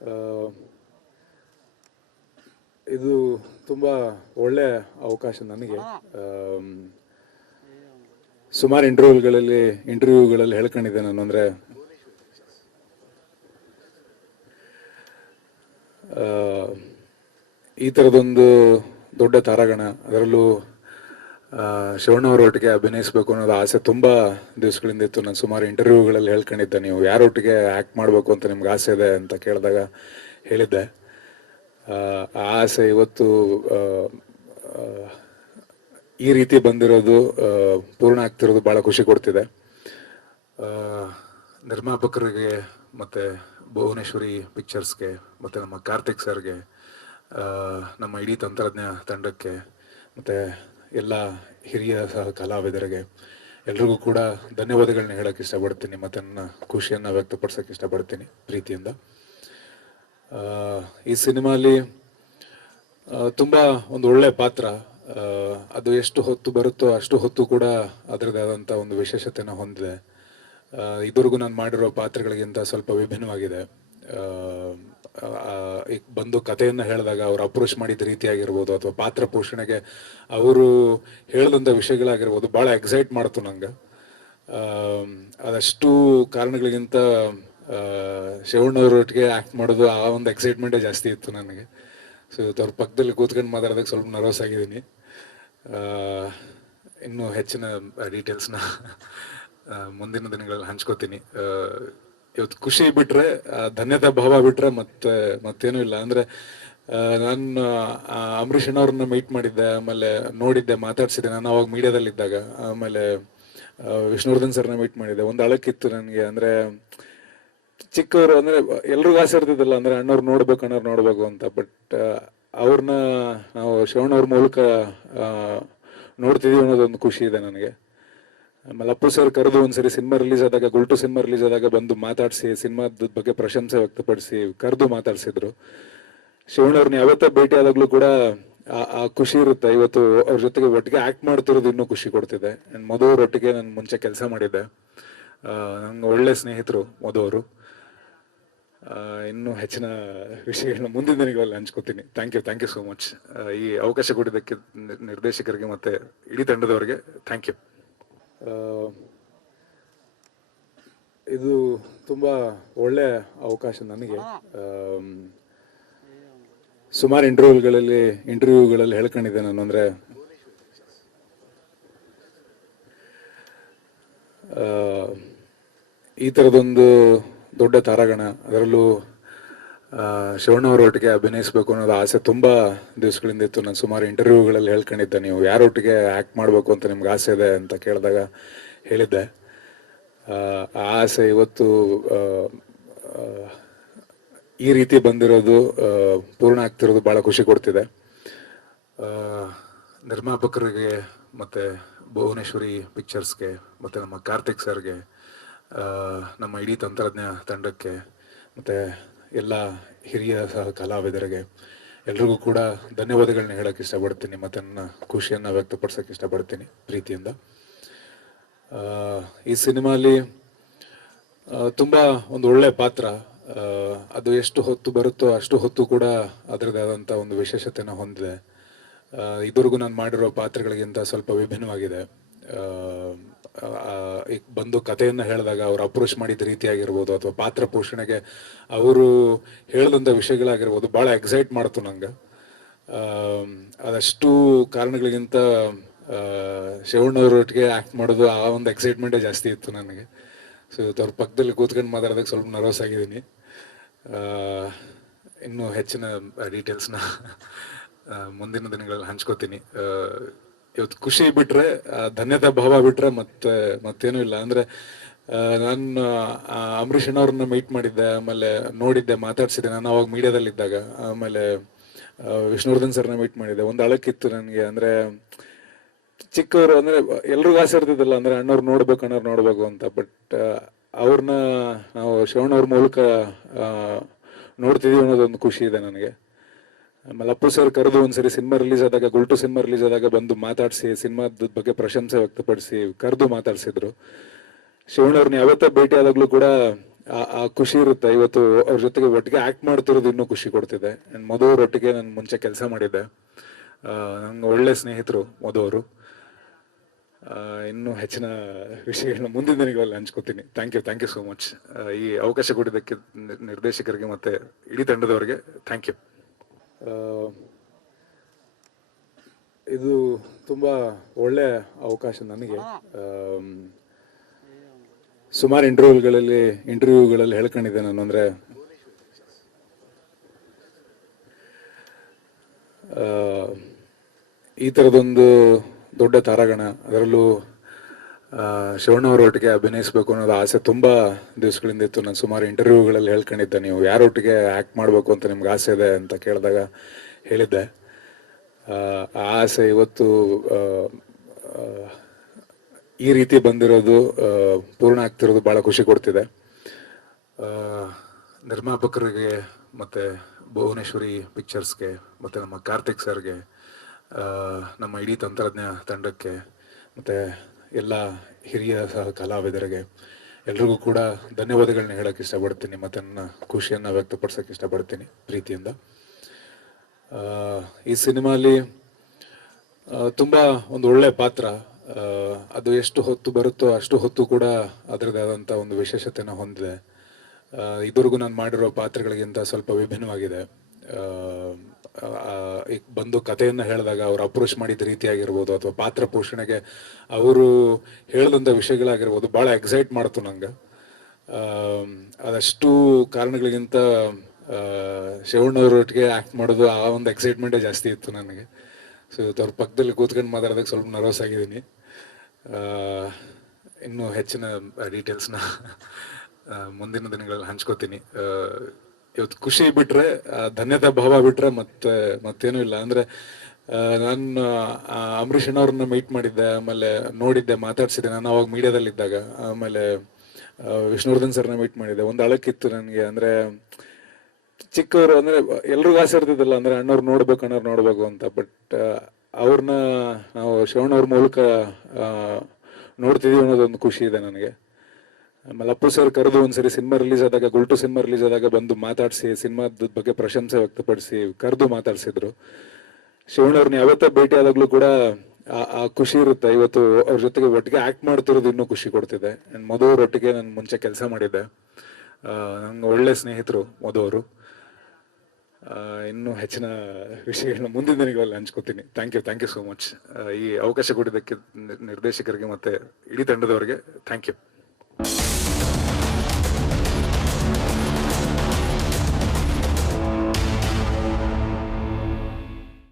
ಆ, ಇದು ತುಂಬ ಒಳ್ಳೆಯ ಅವಕಾಶ ನನಗೆ. ಸುಮಾರು ಇಂಟರ್ವ್ಯೂಗಳಲ್ಲಿ ಹೇಳ್ಕೊಂಡಿದ್ದೆ ನಾನು. ಅಂದರೆ ಈ ಥರದೊಂದು ದೊಡ್ಡ ತಾರಾಗಣ, ಅದರಲ್ಲೂ ಶಿವಣ್ಣವರೊಟ್ಟಿಗೆ ಅಭಿನಯಿಸಬೇಕು ಅನ್ನೋದು ಆಸೆ ತುಂಬ ದಿವಸಗಳಿಂದ ಇತ್ತು. ನಾನು ಸುಮಾರು ಇಂಟರ್ವ್ಯೂಗಳಲ್ಲಿ ಹೇಳ್ಕೊಂಡಿದ್ದೆ, ನೀವು ಯಾರೊಟ್ಟಿಗೆ ಆ್ಯಕ್ಟ್ ಮಾಡಬೇಕು ಅಂತ ನಿಮ್ಗೆ ಆಸೆ ಇದೆ ಅಂತ ಕೇಳಿದಾಗ ಹೇಳಿದ್ದೆ. ಆ ಆಸೆ ಇವತ್ತು ಈ ರೀತಿ ಬಂದಿರೋದು, ಪೂರ್ಣ ಆಗ್ತಿರೋದು ಭಾಳ ಖುಷಿ ಕೊಡ್ತಿದೆ. ನಿರ್ಮಾಪಕರಿಗೆ ಮತ್ತು ಭುವನೇಶ್ವರಿ ಪಿಕ್ಚರ್ಸ್ಗೆ ಮತ್ತು ನಮ್ಮ ಕಾರ್ತಿಕ್ ಸರ್ಗೆ, ನಮ್ಮ ಇಡೀ ತಂತ್ರಜ್ಞ ತಂಡಕ್ಕೆ ಮತ್ತು ಎಲ್ಲ ಹಿರಿಯ ಸಹ ಕಲಾವಿದರಿಗೆ ಎಲ್ರಿಗೂ ಕೂಡ ಧನ್ಯವಾದಗಳನ್ನ ಹೇಳೋಕ್ಕೆ ಇಷ್ಟಪಡ್ತೀನಿ ಮತ್ತು ನನ್ನ ಖುಷಿಯನ್ನು ವ್ಯಕ್ತಪಡಿಸೋಕ್ಕೆ ಇಷ್ಟಪಡ್ತೀನಿ ಪ್ರೀತಿಯಿಂದ. ಈ ಸಿನಿಮಾಲಿ ತುಂಬ ಒಂದು ಒಳ್ಳೆಯ ಪಾತ್ರ, ಅದು ಎಷ್ಟು ಹೊತ್ತು ಬರುತ್ತೋ ಅಷ್ಟು ಹೊತ್ತು ಕೂಡ ಅದರದೇ ಆದಂಥ ಒಂದು ವಿಶೇಷತೆನ ಹೊಂದಿದೆ. ಇದುವರೆಗೂ ನಾನು ಮಾಡಿರೋ ಪಾತ್ರಗಳಿಗಿಂತ ಸ್ವಲ್ಪ ವಿಭಿನ್ನವಾಗಿದೆ. ಈಗ ಬಂದು ಕಥೆಯನ್ನು ಹೇಳಿದಾಗ ಅವ್ರು ಅಪ್ರೋಚ್ ಮಾಡಿದ ರೀತಿ ಆಗಿರ್ಬೋದು, ಅಥವಾ ಪಾತ್ರ ಪೋಷಣೆಗೆ ಅವರು ಹೇಳಿದಂಥ ವಿಷಯಗಳಾಗಿರ್ಬೋದು, ಭಾಳ ಎಕ್ಸೈಟ್ ಮಾಡ್ತು ನಂಗೆ. ಅದಷ್ಟು ಕಾರಣಗಳಿಗಿಂತ ಶಿವಣ್ಣವರೊಟ್ಟಿಗೆ ಆ್ಯಕ್ಟ್ ಮಾಡೋದು, ಆ ಒಂದು ಎಕ್ಸೈಟ್ಮೆಂಟೇ ಜಾಸ್ತಿ ಇತ್ತು ನನಗೆ. ಸೊ ಅವ್ರ ಪಕ್ಕದಲ್ಲಿ ಕೂತ್ಕೊಂಡು ಮಾತಾಡೋದಕ್ಕೆ ಸ್ವಲ್ಪ ನರ್ವಸ್ ಆಗಿದ್ದೀನಿ. ಇನ್ನೂ ಹೆಚ್ಚಿನ ಡೀಟೇಲ್ಸ್ನ ಮುಂದಿನ ದಿನಗಳಲ್ಲಿ ಹಂಚ್ಕೋತೀನಿ. ಇವತ್ತು ಖುಷಿ ಬಿಟ್ಟರೆ, ಧನ್ಯತಾ ಭಾವ ಬಿಟ್ಟರೆ ಮತ್ತೇನೂ ಇಲ್ಲ. ಅಂದರೆ ನಾನು ಅಂಬರೀಷ್ ಅಣ್ಣವ್ರನ್ನ ಮೀಟ್ ಮಾಡಿದ್ದೆ, ಆಮೇಲೆ ನೋಡಿದ್ದೆ, ಮಾತಾಡ್ಸಿದ್ದೆ ನಾನು ಅವಾಗ ಮೀಡಿಯಾದಲ್ಲಿದ್ದಾಗ. ಆಮೇಲೆ ವಿಷ್ಣುವರ್ಧನ್ ಸರ್ನ ಮೀಟ್ ಮಾಡಿದ್ದೆ. ಒಂದು ಅಳಕಿತ್ತು ನನಗೆ, ಅಂದರೆ ಚಿಕ್ಕವರು, ಅಂದರೆ ಎಲ್ರಿಗೂ ಆಸೆ ಇರ್ತಿದ್ದಲ್ಲ, ಅಂದರೆ ಅಣ್ಣವ್ರು ನೋಡ್ಬೇಕು ಅಂತ. ಬಟ್ ಅವ್ರನ್ನ ನಾವು ಶಿವಣ್ಣವ್ರ ಮೂಲಕ ನೋಡ್ತಿದ್ದೀವಿ ಅನ್ನೋದೊಂದು ಖುಷಿ ಇದೆ ನನಗೆ. ಆಮೇಲೆ ಅಪ್ಪು ಸರ್ ಕರೆದು ಒಂದ್ಸರಿ ಸಿನಿಮಾ ರಿಲೀಸ್ ಆದಾಗ, ಗುಲ್ಟು ಸಿನಿಮಾ ರಿಲೀಸ್ ಆದಾಗ ಬಂದು ಮಾತಾಡಿಸಿ, ಸಿನಿಮಾದ ಬಗ್ಗೆ ಪ್ರಶಂಸೆ ವ್ಯಕ್ತಪಡಿಸಿ ಕರೆದು ಮಾತಾಡಿಸಿದ್ರು. ಶಿವಣ್ಣವ್ರನ್ನ ಯಾವತ್ತೇ ಭೇಟಿ ಆದಾಗಲೂ ಕೂಡ ಆ ಖುಷಿ ಇರುತ್ತೆ. ಇವತ್ತು ಅವ್ರ ಜೊತೆಗೆ ಒಟ್ಟಿಗೆ ಆ್ಯಕ್ಟ್ ಮಾಡ್ತಿರೋದು ಇನ್ನೂ ಖುಷಿ ಕೊಡ್ತಿದೆ. ಆ್ಯಂಡ್ ಮಧು ಅವರೊಟ್ಟಿಗೆ ನಾನು ಮುಂಚೆ ಕೆಲಸ ಮಾಡಿದ್ದೆ. ನಂಗೆ ಒಳ್ಳೆ ಸ್ನೇಹಿತರು ಮಧು ಅವರು. ಇನ್ನೂ ಹೆಚ್ಚಿನ ವಿಷಯಗಳನ್ನ ಮುಂದಿನ ದಿನಗಳಲ್ಲಿ ಹಂಚ್ಕೋತೀನಿ. Thank you so much. ಈ ಅವಕಾಶ ಕೊಟ್ಟಿದ್ದಕ್ಕೆ ನಿರ್ದೇಶಕರಿಗೆ ಮತ್ತು ಇಡೀ ತಂಡದವರಿಗೆ ಥ್ಯಾಂಕ್ ಯು. ಇದು ತುಂಬ ಒಳ್ಳೆಯ ಅವಕಾಶ ನನಗೆ. ಸುಮಾರು ಇಂಟರ್ವ್ಯೂಗಳಲ್ಲಿ ಹೇಳ್ಕೊಂಡಿದ್ದೆ ನಾನು. ಅಂದರೆ ಈ ಥರದೊಂದು ದೊಡ್ಡ ತಾರಾಗಣ, ಅದರಲ್ಲೂ ಶಿವಣ್ಣವರೊಟ್ಟಿಗೆ ಅಭಿನಯಿಸಬೇಕು ಅನ್ನೋದು ಆಸೆ ತುಂಬ ದಿವಸಗಳಿಂದ ಇತ್ತು. ನಾನು ಸುಮಾರು ಇಂಟರ್ವ್ಯೂಗಳಲ್ಲಿ ಹೇಳ್ಕೊಂಡಿದ್ದೆ, ನೀವು ಯಾರೊಟ್ಟಿಗೆ ಆ್ಯಕ್ಟ್ ಮಾಡಬೇಕು ಅಂತ ನಿಮ್ಗೆ ಆಸೆ ಇದೆ ಅಂತ ಕೇಳಿದಾಗ ಹೇಳಿದ್ದೆ. ಆ ಆಸೆ ಇವತ್ತು ಈ ರೀತಿ ಬಂದಿರೋದು, ಪೂರ್ಣ ಆಗ್ತಿರೋದು ಭಾಳ ಖುಷಿ ಕೊಡ್ತಿದೆ. ನಿರ್ಮಾಪಕರಿಗೆ ಮತ್ತು ಭುವನೇಶ್ವರಿ ಪಿಕ್ಚರ್ಸ್ಗೆ ಮತ್ತು ನಮ್ಮ ಕಾರ್ತಿಕ್ ಸರ್ಗೆ, ನಮ್ಮ ಇಡೀ ತಂತ್ರಜ್ಞ ತಂಡಕ್ಕೆ ಮತ್ತು ಎಲ್ಲ ಹಿರಿಯ ಸಹ ಕಲಾವಿದರಿಗೆ ಎಲ್ರಿಗೂ ಕೂಡ ಧನ್ಯವಾದಗಳನ್ನ ಹೇಳೋಕ್ಕೆ ಇಷ್ಟಪಡ್ತೀನಿ ಮತ್ತು ನನ್ನ ಖುಷಿಯನ್ನು ವ್ಯಕ್ತಪಡಿಸೋಕ್ಕೆ ಇಷ್ಟಪಡ್ತೀನಿ ಪ್ರೀತಿಯಿಂದ. ಈ ಸಿನಿಮಾಲಿ ತುಂಬ ಒಂದು ಒಳ್ಳೆಯ ಪಾತ್ರ, ಅದು ಎಷ್ಟು ಹೊತ್ತು ಬರುತ್ತೋ ಅಷ್ಟು ಹೊತ್ತು ಕೂಡ ಅದರದೇ ಆದಂಥ ಒಂದು ವಿಶೇಷತೆನ ಹೊಂದಿದೆ. ಇದುವರೆಗೂ ನಾನು ಮಾಡಿರೋ ಪಾತ್ರಗಳಿಗಿಂತ ಸ್ವಲ್ಪ ವಿಭಿನ್ನವಾಗಿದೆ. ಈಗ ಬಂದು ಕಥೆಯನ್ನು ಹೇಳಿದಾಗ ಅವ್ರು ಅಪ್ರೋಚ್ ಮಾಡಿದ ರೀತಿ ಆಗಿರ್ಬೋದು, ಅಥವಾ ಪಾತ್ರ ಪೋಷಣೆಗೆ ಅವರು ಹೇಳಿದಂಥ ವಿಷಯಗಳಾಗಿರ್ಬೋದು, ಭಾಳ ಎಕ್ಸೈಟ್ ಮಾಡ್ತು ನಂಗೆ. ಅದಷ್ಟು ಕಾರಣಗಳಿಗಿಂತ ಶಿವಣ್ಣವರೊಟ್ಟಿಗೆ ಆ್ಯಕ್ಟ್ ಮಾಡೋದು, ಆ ಒಂದು ಎಕ್ಸೈಟ್ಮೆಂಟೇ ಜಾಸ್ತಿ ಇತ್ತು ನನಗೆ. ಸೊ ಅವ್ರ ಪಕ್ಕದಲ್ಲಿ ಕೂತ್ಕೊಂಡು ಮಾತಾಡೋದಕ್ಕೆ ಸ್ವಲ್ಪ ನರ್ವಸ್ ಆಗಿದ್ದೀನಿ. ಇನ್ನೂ ಹೆಚ್ಚಿನ ಡೀಟೇಲ್ಸ್ನ ಮುಂದಿನ ದಿನಗಳಲ್ಲಿ ಹಂಚ್ಕೋತೀನಿ. ಇವತ್ತು ಖುಷಿ ಬಿಟ್ಟರೆ, ಧನ್ಯತಾ ಭಾವ ಬಿಟ್ಟರೆ ಮತ್ತೇನೂ ಇಲ್ಲ. ಅಂದರೆ ನಾನು ಅಂಬರೀಷ್ ಅಣ್ಣವ್ರನ್ನ ಮೀಟ್ ಮಾಡಿದ್ದೆ, ಆಮೇಲೆ ನೋಡಿದ್ದೆ, ಮಾತಾಡ್ಸಿದ್ದೆ ನಾನು ಅವಾಗ ಮೀಡಿಯಾದಲ್ಲಿದ್ದಾಗ. ಆಮೇಲೆ ವಿಷ್ಣುವರ್ಧನ್ ಸರ್ನ ಮೀಟ್ ಮಾಡಿದ್ದೆ. ಒಂದು ಅಳಕಿತ್ತು ನನಗೆ, ಅಂದರೆ ಚಿಕ್ಕವರು, ಅಂದರೆ ಎಲ್ರಿಗೂ ಆಸೆ ಇರ್ತಿದ್ದಲ್ಲ, ಅಂದರೆ ಅಣ್ಣವ್ರು ನೋಡ್ಬೇಕು ಅಂತ. ಬಟ್ ಅವ್ರನ್ನ ನಾವು ಶಿವಣ್ಣವ್ರ ಮೂಲಕ ನೋಡ್ತಿದ್ದೀವಿ ಅನ್ನೋದೊಂದು ಖುಷಿ ಇದೆ ನನಗೆ. ಆಮೇಲೆ ಅಪ್ಪು ಸರ್ ಕರೆದು ಒಂದ್ಸರಿ ಸಿನಿಮಾ ರಿಲೀಸ್ ಆದಾಗ, ಗುಲ್ಟು ಸಿನಿಮಾ ರಿಲೀಸ್ ಆದಾಗ ಬಂದು ಮಾತಾಡಿಸಿ, ಸಿನಿಮಾದ ಬಗ್ಗೆ ಪ್ರಶಂಸೆ ವ್ಯಕ್ತಪಡಿಸಿ ಕರೆದು ಮಾತಾಡಿಸಿದ್ರು. ಶಿವಣ್ಣವ್ರನ್ನ ಯಾವತ್ತೇ ಭೇಟಿ ಆದಾಗಲೂ ಕೂಡ ಆ ಖುಷಿ ಇರುತ್ತೆ. ಇವತ್ತು ಅವ್ರ ಜೊತೆಗೆ ಒಟ್ಟಿಗೆ ಆಕ್ಟ್ ಮಾಡ್ತಿರೋದು ಇನ್ನೂ ಖುಷಿ ಕೊಡ್ತಿದೆ. ಅಂಡ್ ಮಧು ಅವರೊಟ್ಟಿಗೆ ನಾನು ಮುಂಚೆ ಕೆಲಸ ಮಾಡಿದ್ದೆ. ನಂಗೆ ಒಳ್ಳೆ ಸ್ನೇಹಿತರು ಮಧು ಅವರು. ಇನ್ನೂ ಹೆಚ್ಚಿನ ವಿಷಯಗಳನ್ನ ಮುಂದಿನ ದಿನಗಳಲ್ಲಿ ಹಂಚ್ಕೋತೀನಿ. Thank you so much. ಈ ಅವಕಾಶ ಕೊಟ್ಟಿದ್ದಕ್ಕೆ ನಿರ್ದೇಶಕರಿಗೆ ಮತ್ತೆ ಇಡೀ ತಂಡದವರಿಗೆ ಥ್ಯಾಂಕ್ ಯು. ಇದು ತುಂಬಾ ಒಳ್ಳೆ ಅವಕಾಶ ನನಗೆ. ಸುಮಾರು ಇಂಟರ್ವ್ಯೂಗಳಲ್ಲಿ ಹೇಳ್ಕೊಂಡಿದ್ದೆ ನಾನು. ಅಂದ್ರೆ ಈ ಥರದೊಂದು ದೊಡ್ಡ ತಾರಾಗಣ, ಅದರಲ್ಲೂ ಶಿವಣ್ಣ ಅವರೊಟ್ಟಿಗೆ ಅಭಿನಯಿಸಬೇಕು ಅನ್ನೋದು ಆಸೆ ತುಂಬ ದಿವಸಗಳಿಂದ ಇತ್ತು. ನಾನು ಸುಮಾರು ಇಂಟರ್ವ್ಯೂಗಳಲ್ಲಿ ಹೇಳ್ಕೊಂಡಿದ್ದೆ, ನೀವು ಯಾರೊಟ್ಟಿಗೆ ಆ್ಯಕ್ಟ್ ಮಾಡಬೇಕು ಅಂತ ನಿಮ್ಗೆ ಆಸೆ ಇದೆ ಅಂತ ಕೇಳಿದಾಗ ಹೇಳಿದ್ದೆ. ಆ ಆಸೆ ಇವತ್ತು ಈ ರೀತಿ ಬಂದಿರೋದು, ಪೂರ್ಣ ಆಗ್ತಿರೋದು ಭಾಳ ಖುಷಿ ಕೊಡ್ತಿದೆ. ನಿರ್ಮಾಪಕರಿಗೆ ಮತ್ತು ಭುವನೇಶ್ವರಿ ಪಿಕ್ಚರ್ಸ್ಗೆ ಮತ್ತು ನಮ್ಮ ಕಾರ್ತಿಕ್ ಸರ್ಗೆ, ನಮ್ಮ ಇಡೀ ತಂತ್ರಜ್ಞ ತಂಡಕ್ಕೆ ಮತ್ತು ಎಲ್ಲ ಹಿರಿಯ ಸಹ ಕಲಾವಿದರಿಗೆ ಎಲ್ರಿಗೂ ಕೂಡ ಧನ್ಯವಾದಗಳನ್ನ ಹೇಳೋಕ್ಕೆ ಇಷ್ಟಪಡ್ತೀನಿ ಮತ್ತು ನನ್ನ ಖುಷಿಯನ್ನು ವ್ಯಕ್ತಪಡಿಸೋಕ್ಕೆ ಇಷ್ಟಪಡ್ತೀನಿ ಪ್ರೀತಿಯಿಂದ. ಈ ಸಿನಿಮಾಲಿ ತುಂಬ ಒಂದು ಒಳ್ಳೆ ಪಾತ್ರ. ಅದು ಎಷ್ಟು ಹೊತ್ತು ಬರುತ್ತೋ ಅಷ್ಟು ಹೊತ್ತು ಕೂಡ ಅದರದೇ ಆದಂಥ ಒಂದು ವಿಶೇಷತೆನ ಹೊಂದಿದೆ. ಇದುವರೆಗೂ ನಾನು ಮಾಡಿರೋ ಪಾತ್ರಗಳಿಗಿಂತ ಸ್ವಲ್ಪ ವಿಭಿನ್ನವಾಗಿದೆ. ಈಗ ಬಂದು ಕಥೆಯನ್ನು ಹೇಳಿದಾಗ ಅವ್ರು ಅಪ್ರೋಚ್ ಮಾಡಿದ ರೀತಿ ಆಗಿರ್ಬೋದು, ಅಥವಾ ಪಾತ್ರ ಪೋಷಣೆಗೆ ಅವರು ಹೇಳಿದಂಥ ವಿಷಯಗಳಾಗಿರ್ಬೋದು, ಭಾಳ ಎಕ್ಸೈಟ್ ಮಾಡ್ತು ನಂಗೆ. ಅದಷ್ಟು ಕಾರಣಗಳಿಗಿಂತ ಶಿವಣ್ಣವರೊಟ್ಟಿಗೆ ಆ್ಯಕ್ಟ್ ಮಾಡೋದು ಆ ಒಂದು ಎಕ್ಸೈಟ್ಮೆಂಟೇ ಜಾಸ್ತಿ ಇತ್ತು ನನಗೆ. ಸೊ ಅವ್ರ ಪಕ್ಕದಲ್ಲಿ ಕೂತ್ಕೊಂಡು ಮಾತಾಡೋದಕ್ಕೆ ಸ್ವಲ್ಪ ನರ್ವಸ್ ಆಗಿದ್ದೀನಿ. ಇನ್ನೂ ಹೆಚ್ಚಿನ ಡೀಟೇಲ್ಸ್ನ ಮುಂದಿನ ದಿನಗಳಲ್ಲಿ ಹಂಚ್ಕೋತೀನಿ. ಇವತ್ತು ಖುಷಿ ಬಿಟ್ರೆ, ಧನ್ಯತಾ ಭಾವ ಬಿಟ್ರೆ ಮತ್ತೇನೂ ಇಲ್ಲ. ಅಂದ್ರೆ ನಾನು ಅಂಬರೀಷ್ ಅಣ್ಣವ್ರನ್ನ ಮೀಟ್ ಮಾಡಿದ್ದೆ, ಆಮೇಲೆ ನೋಡಿದ್ದೆ, ಮಾತಾಡ್ಸಿದ್ದೆ ನಾನು ಅವಾಗ ಮೀಡಿಯಾದಲ್ಲಿದ್ದಾಗ. ಆಮೇಲೆ ವಿಷ್ಣುವರ್ಧನ್ ಸರ್ನ ಮೀಟ್ ಮಾಡಿದ್ದೆ. ಒಂದು ಅಳಕಿತ್ತು ನನಗೆ, ಅಂದ್ರೆ ಚಿಕ್ಕವರು, ಅಂದ್ರೆ ಎಲ್ರಿಗೂ ಆಸೆ ಇರ್ತಿದ್ದಲ್ಲ, ಅಂದ್ರೆ ಅಣ್ಣವ್ರು ನೋಡ್ಬೇಕು ಅಂತ. ಬಟ್ ಅವ್ರನ್ನ ನಾವು ಶಿವಣ್ಣವ್ರ ಮೂಲಕ ನೋಡ್ತಿದೀವಿ ಅನ್ನೋದೊಂದು ಖುಷಿ ಇದೆ ನನಗೆ. ಆಮೇಲೆ ಅಪ್ಪು ಸರ್ ಕರೆದು ಒಂದ್ಸರಿ ಸಿನಿಮಾ ರಿಲೀಸ್ ಆದಾಗ, ಗುಲ್ಟು ಸಿನಿಮಾ ರಿಲೀಸ್ ಆದಾಗ ಬಂದು ಮಾತಾಡಿಸಿ, ಸಿನಿಮಾದ ಬಗ್ಗೆ ಪ್ರಶಂಸೆ ವ್ಯಕ್ತಪಡಿಸಿ ಕರೆದು ಮಾತಾಡ್ಸಿದ್ರು. ಶಿವಣ್ಣವ್ರನ್ನ ಯಾವತ್ತೇ ಭೇಟಿ ಆದಾಗ್ಲೂ ಕೂಡ ಆ ಖುಷಿ ಇರುತ್ತೆ. ಇವತ್ತು ಅವ್ರ ಜೊತೆಗೆ ಒಟ್ಟಿಗೆ ಆಕ್ಟ್ ಮಾಡ್ತಿರೋದು ಇನ್ನೂ ಖುಷಿ ಕೊಡ್ತಿದೆ. ಅಂಡ್ ಮಧು ಅವರೊಟ್ಟಿಗೆ ನಾನು ಮುಂಚೆ ಕೆಲಸ ಮಾಡಿದ್ದೆ. ನಂಗೆ ಒಳ್ಳೆ ಸ್ನೇಹಿತರು ಮಧು ಅವರು. ಇನ್ನೂ ಹೆಚ್ಚಿನ ವಿಷಯಗಳನ್ನ ಮುಂದಿನ ದಿನಗಳಲ್ಲಿ ಹಂಚ್ಕೋತೀನಿ. Thank you so much. ಈ ಅವಕಾಶ ಕೊಟ್ಟಿದ್ದಕ್ಕೆ ನಿರ್ದೇಶಕರಿಗೆ ಮತ್ತೆ ಇಡೀ ತಂಡದವರಿಗೆ ಥ್ಯಾಂಕ್ ಯು.